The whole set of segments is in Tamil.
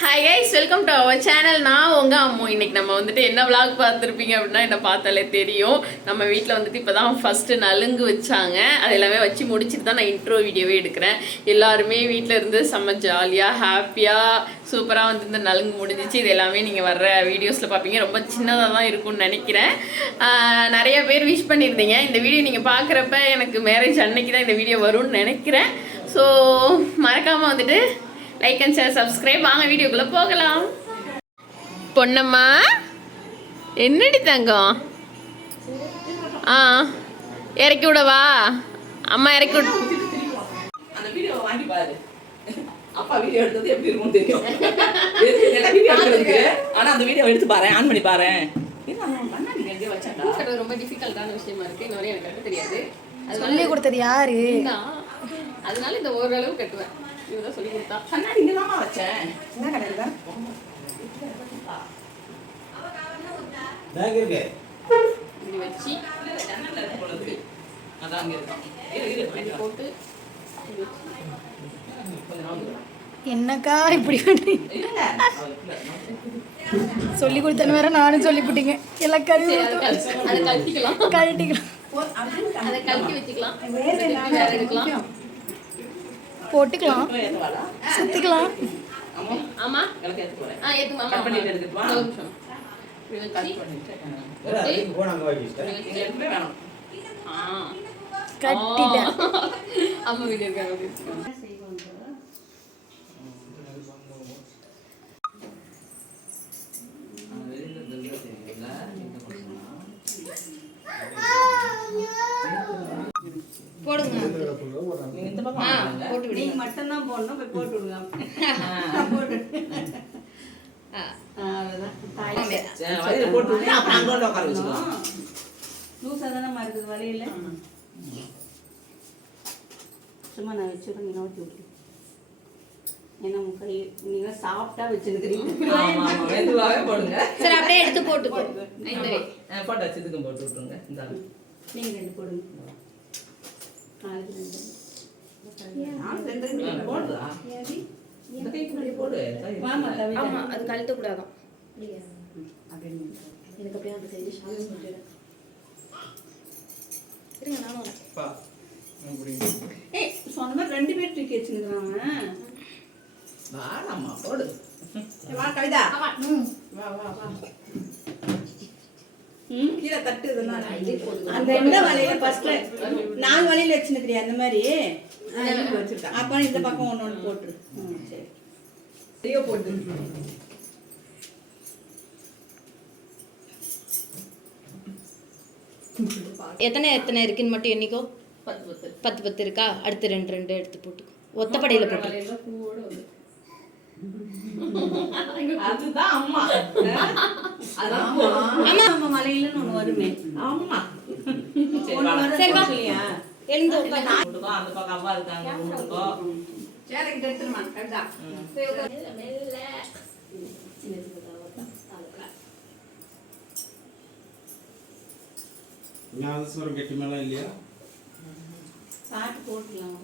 Hi guys welcome to our channel நான் உங்கள் அம்மு. இன்னைக்கு நம்ம வந்துட்டு என்ன விளாக் பார்த்துருப்பீங்க அப்படின்னா என்ன பார்த்தாலே தெரியும். நம்ம வீட்டில் வந்துட்டு இப்போ தான் ஃபஸ்ட்டு நலுங்கு வச்சாங்க. அது எல்லாமே வச்சு முடிச்சுட்டு தான் நான் இன்ட்ரோ வீடியோவே எடுக்கிறேன். எல்லாருமே வீட்டில் இருந்து செம்ம ஜாலியாக ஹாப்பியாக சூப்பராக வந்து இந்த நலுங்கு முடிஞ்சிச்சு. இது எல்லாமே நீங்கள் வர்ற வீடியோஸில் பார்ப்பீங்க. ரொம்ப சின்னதாக தான் இருக்கும்னு நினைக்கிறேன். நிறைய பேர் விஷ் பண்ணியிருந்தீங்க. இந்த வீடியோ நீங்கள் பார்க்குறப்ப எனக்கு மேரேஜ் அன்னைக்கு தான் இந்த வீடியோ வரும்னு நினைக்கிறேன். ஸோ மறக்காமல் வந்துட்டு லைக் அண்ட் ஷேர் சப்ஸ்கிரைப் வாங்க வீடியோக்குள்ளே போகலாம். பொன்னம்மா என்னடி தங்கம்? ஆ இறக்கி விடவா? அம்மா இறக்கி விட அந்த வீடியோ வாங்கி பாரு. அப்பா வீடியோ எடுத்தது எப்படி இருக்கும் தெரியும். எதுக்கு இதெல்லாம் வீடியோ எடுக்கிறதுக்கு? ஆனா அந்த வீடியோ எடுத்து பாரு ஆன் பண்ணி பாரு ரொம்ப டிஃபிகல்ட்டான விஷயமா இருக்கு. இன்னொரு எனக்கு கட்ட தெரியாது. சொல்லி கொடுத்தது யாரு? அதனால இந்த ஓரளவு கட்டுவேன் இவதான் சொல்லி கொடுத்தா கண்ணாடி இங்க தாமா வச்சேன் என்ன கடையில் பேக் இருக்கு இப்படி வச்சு இருக்கு இருக்கு. அதான் அங்க இருக்கும் இரு, இரு, இப்படி போயிட்டு வா. போட்டு இப்படி வச்சு. கொஞ்ச நாள் இரு. என்னக்கா இப்படி சொல்லி கொடுத்தேன்னு வேற நானும் சொல்லி போட்டீங்க எல்லாம் கழுவி கழட்டிக்கலாம். கழட்டிக்கலாம். போட்டுக்கலாம்? சுத்திக்கலாம். ஆமா, ஆமா. விளக்கு ஏத்த போறேன். ஆ ஏத்துமா Cut பண்ணிட்டு எடுத்துட்டு வா. ஒரு நிமிஷம் இப்படி Cut வச்சு பண்ணிட்டு, ஆ. வேற அதுக்கு போன அங்க வாங்கிட்டேன் இங்க எதுவுமே வேணாம். ஆ கட்டிட்டேன் அம்மா வீடியோ இருக்காங்க அப்படி வச்சுக்கோங்க. ஆ, வெளியில இருக்கிறது தெரியல. இங்க போட்டுக்கலாம். போடுங்க. நீங்க இந்த பக்கம் வாங்க. போட்டு விடுங்க. மட்டும்தான் போடணும் போய் போட்டு விடுங்க. சரி, வழியில போட்டு விட்டு அப்புறம் அங்க வந்து உட்கார வச்சுக்கலாம். லூஸாக தானே இருக்குது வழியில் சும்மா நான் வச்சுருக்கேன் நீங்கள் ஊற்றி விட்டு ஏன்னா உங்க கை நீங்கள் சாஃப்டாக வச்சுருக்கிறீங்க. ஆமா, ஆமா, மெதுவாவே போடுங்க. சரி அப்படியே எடுத்து போட்டு இந்த வை. ஆ, போட்டு வச்சு இதுக்கும் போட்டு விட்டுருங்க. இந்தாங்க. நீங்கள் ரெண்டு போடுங்க. ஆமா அது கழட்ட கூடாதான் எனக்கு அப்படியே அந்த சைடு ஷால் போட்டுறேன் இருங்க நானும் ஏய் சொன்ன மாதிரி ரெண்டு பேர் தூக்கி வச்சுருக்குறாங்க வேணாம்மா, போடு. வா கவிதா வா வா வா கீழே தட்டு இதெல்லாம் அந்த இந்த வலையில ஃபர்ஸ்ட்ல நாலு வலையில வச்சுருக்கிறியா அந்த மாதிரி? அப்ப இந்த பக்கம் ஒன்று ஒன்று போட்டுரு. சரி. போட்டு. எத்தனை எத்தனை இருக்குன்னு மட்டும் எண்ணிக்கோ பத்து பத்து. இருக்கா? அடுத்து ரெண்டு ரெண்டு எடுத்து போட்டுக்கோ. ஒத்தப்படையில போட்டு அதுதான் அம்மா. அதான் ஆமா. நம்ம மலையிலன்னு ஒன்று வருமே. ஆமா. சரி, வா. இல்லையா எழுந்து அந்த பக்கம் அவ்வா இருக்காங்க, எடுத்துருமா? ஞானஸ்வரம் கெட்டி மேலாம் இல்லையா? பாட்டு போட்டுக்கலாம்.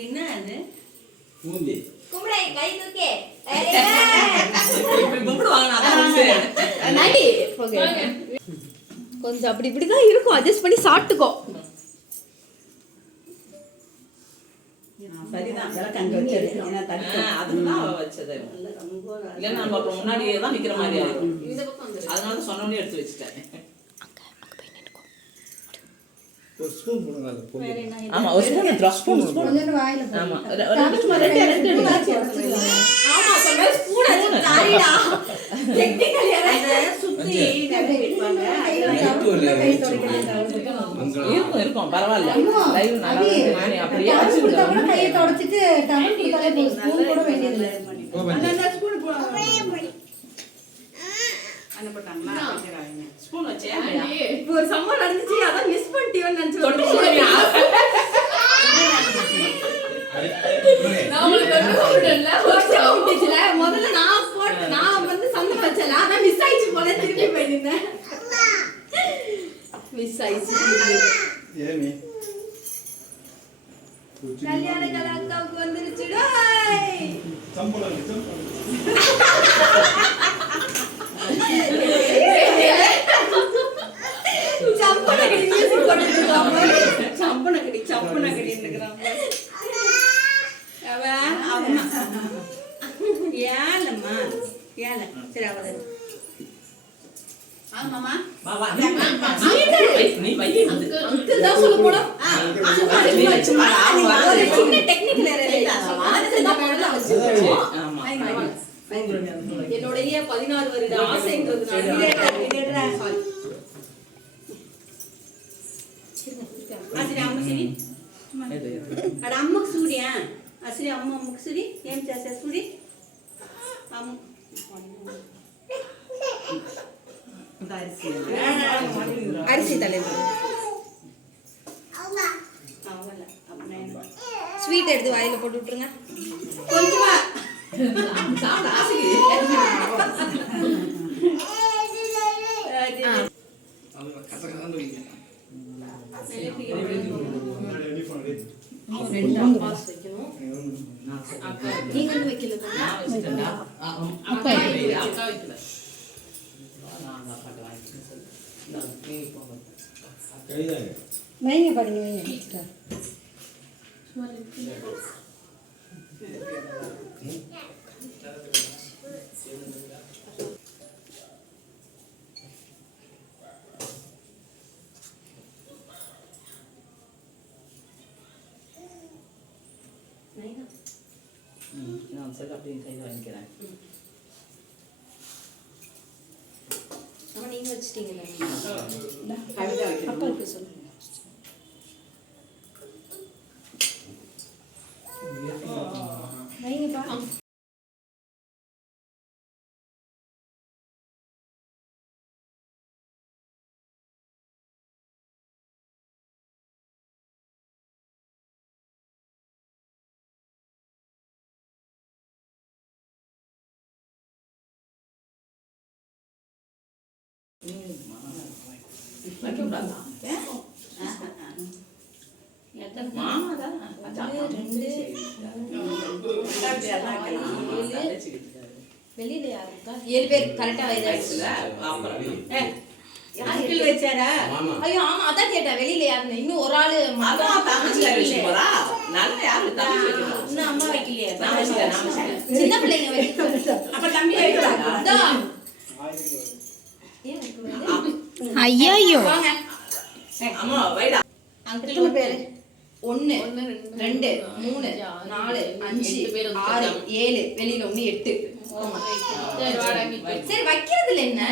அது? என்ன அது பூந்தி. கொஞ்சம் அப்படி இப்படிதான் இருக்கும். அட்ஜஸ்ட் பண்ணி சாப்பிட்டுக்கோ. சரிதான். வச்சது ஏன்னா ஆ, தட்டு அதுதான் அவ வச்சது. ரொம்ப இல்லைன்னா நம்ம அப்புறம் முன்னாடியே தான் நிக்கிற மாதிரி ஆயிடும். இந்த பக்கம் வந்துரு. அதனால சொன்னோடனே எடுத்து வச்சுட்டேன். ஒரு ஸ்பூன் போடுங்க அது பூந்தி ஆமா ஒரு ஸ்பூன் எடுத்துரும் ஸ்பூன் ஸ்பூன் ஆமா ஒரு- ஒரு ரெண்டு சும்மா ரெண்டு ரெண்டு எடுங்க. ஆமா சொன்ன ஸ்பூன் அது தாரிடா சுத்தி நிறைய வைப்பாங்க இருக்கும் இருக்கும். பரவாயில்ல. லைவ் நல்லா இருக்கு. நானே அப்படியே வைக்கிறாங்க. ஸ்பூன் இப்போ ஒரு சம்பவம் நடந்துச்சு அதான் மிஸ் பண்ணிட்டீங்கன்னு நினைச்சு முதல்ல நான் போட்டு நான் வந்து சந்தனம் வச்சேன் நான் மிஸ் ஆயிடுச்சு போல திருப்பி போய் நின்னேன். மிஸ் ஆயிடுச்சு. கல்யாண கலா அக்காவுக்கு வந்துருச்சு டேய். சம்பளம் சம்பளம் சம்பளம் music போட்டுட்டு இருக்கான் பாரு. சம்பனக்கடி சம்பனக்கடி இருக்கிறான் அவன் அவன் ஏழம்மா ஏழை சரி அவள் ஆமாம்மா வா, வா, நீ வை, நீ வை, வந்து. uncle தான் சொல்ல போனா. நீ வச்சு பாரு, அவன் ஒரு வரது. சின்ன technical error ஆயிடுச்சு. அதுக்கு தான் முதல்ல வச்சிருக்கோம். ஆமா. என்னுடைய பதினாறு வருட ஆசைன்றதுனால అసలు అమ్మ సిరి இது, అక్కడ అమ్మకు సూర్య అసలు అమ్మ అమ్మకు సూరి ఏం చేస్తారు సూరి అమ్మ அரிசி தலைவர் ஸ்வீட் எடுத்து வாயில போட்டு விட்டுருங்க. கொஞ்சமா. வைக்கணும் அக்கா வைக்கல. சொல்லு. இந்தாங்க, நீங்க போங்க. கைதாங்க வைங்க பாருங்க வைங்க ம், நான் சரி அப்படியே கையில் வாங்கிக்கிறேன் ஆமா நீங்க வச்சிட்டீங்களா. அப்பாவுக்கு சொல்லுங்க வெளியில யாருக்கா ஏழு பேர் கரெக்டா அப்புறம் அங்கிள் வச்சாரா ஆமா ஐயோ ஆமா அதான் கேட்டேன் வெளியில யாருன்னு இன்னும் ஒரு ஆளு அதான் தங்கச்சி நல்ல யாரு இன்னும் அம்மா வைக்கலையே? சின்ன பிள்ளைங்க வைக்க அப்ப தம்பி? ஐயோ வாங்க அம்மா வைடா. எத்தனை பேரு? ஒன்னு ரெண்டு, ரெண்டு மூணு நாலு அஞ்சு எட்டு பேர் ஆறு. ஏழு வெளியில ஒண்ணு எட்டு. சரி என்ன.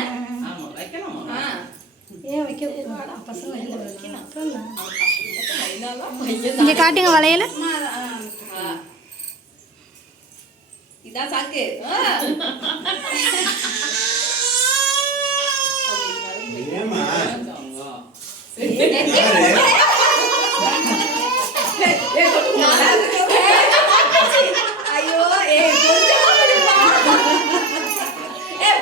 இங்க காட்டுங்க வளையல. இதான் சாக்கு. ஆ. ஏமா ஐயோ ஏய் கொஞ்சமா விடுப்பா. ஏய்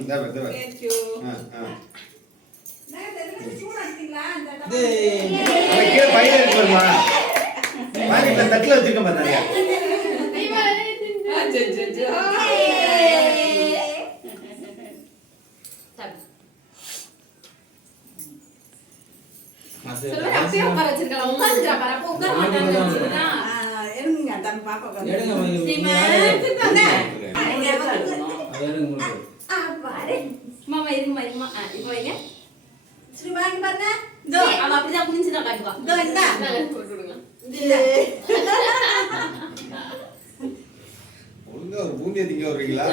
ஆ, இருங்க, அந்த அந்த பாப்பா. எடுங்க வாங்க. சீமா, அண்ணே. இங்க வந்து- அது எடுங்க உங்களுக்கு. ஆ, பாரு. மாமா இருமா இருமா ஆ, இப்போ வைங்க சீமா, இங்க பாருங்க. இதோ, அவ அப்படிதான் புரிஞ்சுதான் காட்டுவா இதோ இந்தா. போட்டு விடுங்க ஒழுங்கா ஒரு பூந்தியை திங்க வர்றீங்களா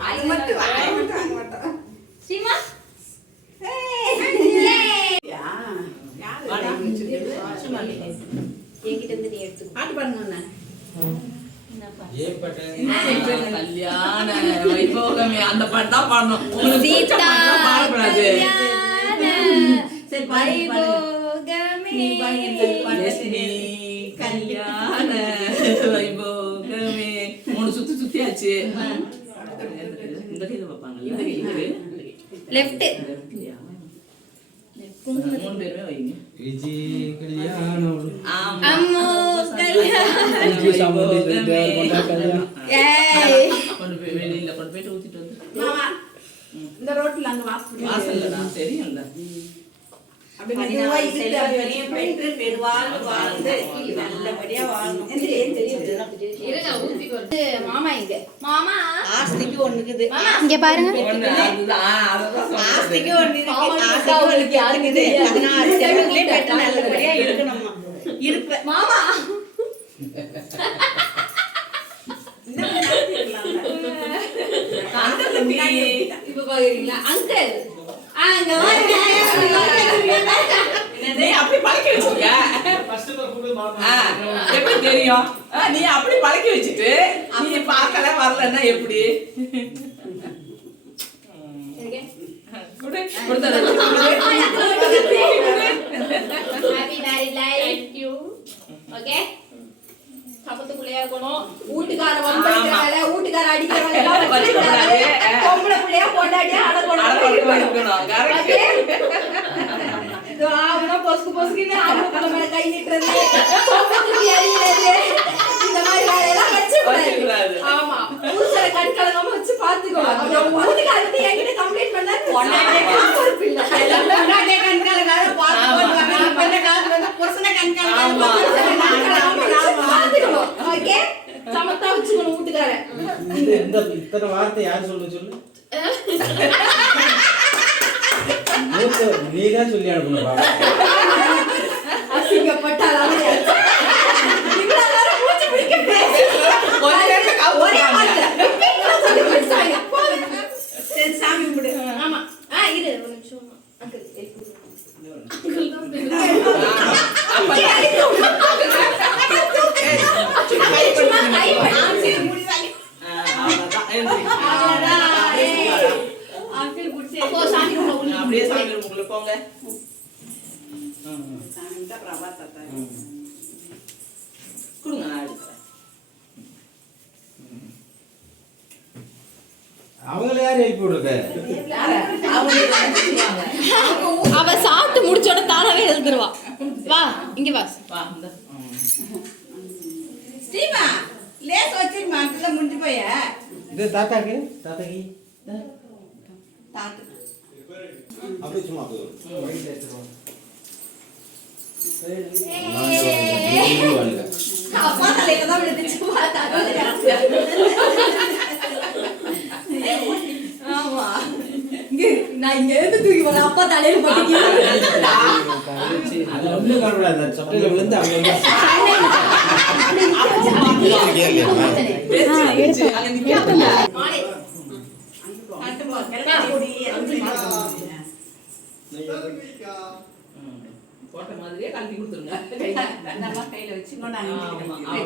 வாய் மட்டும், வாய் மட்டும் வாங்க மாட்டோம். சீமா யா, யாரு வாங்கி வச்சிருக்கிறது? சும்மா இல்லை. என்கிட்ட இருந்து நீ எடுத்துக்கோ பாட்டு பாடுங்க அண்ணா. கல்யாண வைபோகமே அந்த பாட்டு தான் பாடணும். உங்களுக்கு பாடக்கூடாது. சரி, பாடுங்க, கல்யாண வைபோகமே. மூணு சுத்தி சுத்தியாச்சு. இந்த கையில வைப்பாங்க இந்த கையில லெஃப்ட் இல்லையா? மூணு பேருமே வைங்க. கல்யாணம். ஆமா. கொண்டா கல்யாணம். கொண்டு போய் வெளியில கொண்டு போயிட்டு ஊத்திட்டு வந்து இந்த ரோட்ல அங்க வாசல் வாசல்ல தான் தெரியும்ல வாழ்ந்து நல்லபடியா மாமா ஆஸ்திக்கு ஒண்ணுக்குது இங்க பாருங்க ஆஸ்திக்கு ஒண்ணு இருப்ப. மாமா இன்னும் கொஞ்சம் இருக்கலாம்ல. அந்த தம்பி. இப்ப பாக்குறீங்களா அங்கிள் அங்க நீ அப்படி பழக்கி வச்சிருக்கியா எப்படி தெரியும் நீ அப்படி பழக்கி வச்சுட்டு நீ பார்க்கல வரலன்னா எப்படி குடு, சமத்துக்குள்ளேயா இருக்கணும். வீட்டுக்கார வம்படிக்கிறாங்க வீட்டுக்கார அடிக்கிறாங்க வச்சுக்கூடாது. பொம்பளை பிள்ளையா பொண்டாட்டியா அடக்கணும் பொசுக்கு பொசுக்குன்னு மேல கை நீட்டுறது. இந்த மாதிரி வேலையெல்லாம் வச்சுக்கூடாது. ஆமா. புருஷனை கலங்காம வச்சு பாத்துக்கணும் வீட்டுக்கார வந்து என்கிட்ட கம்ப்ளைண்ட் பண்ணாரு. பொண்டாட்டியே நான் பொறுப்பு இல்ல. எல்லாம் பொண்டாட்டியே கண்காணிக்காத, பார்த்து ஆமா. போட்டு வாங்க. இப்ப என்ன காலத்துல வந்து புருஷனை கண்காணிக்காத, ஆமா. புருஷனை கண்காணிக்காம நாம ஓகே சமத்தா வச்சுக்கணும் வீட்டுக்காரன் இந்த இந்த இத்தனை வார்த்தை யார் சொல்ல சொல்லு நீ தான் சொல்லி அனுப்பணும் பாப்பா. அசிங்கப்பட்டால் அவளை இவ்வளவு நேரம் மூச்சு பிடிக்க பேசி கொஞ்ச நேரத்துல காவு ஒரே போடுவாங்க. வார்த்தை சொல்லி முடிச்சாங்க போதும். சரி, சாமி. ஆமா ஆ இரு ஒரு நிமிஷம் அங்கிள் அவ சாப்பிட்டு முடிச்சோட தானாவே எழுந்துருவா. வா இங்க வா. ஸ்ரீமா, லேஸ் வச்சிருமா, பிள்ளை முடிஞ்சு போய. இது தாத்தாக்கு தாத்தாக்கு. தாத்து. அப்படி சும்மா அப்பா தலையில தான் விழுந்துச்சு. பார்த்தா ஆமா இங்க நான் இங்க இருந்து தூக்கி போறேன் அப்பா தலையில போட்டு மாதிரியே கழட்டி கொடுத்துருங்க. கையில, நல்லா கையில வச்சு கொண்டாந்து ஆமா, ஆமா.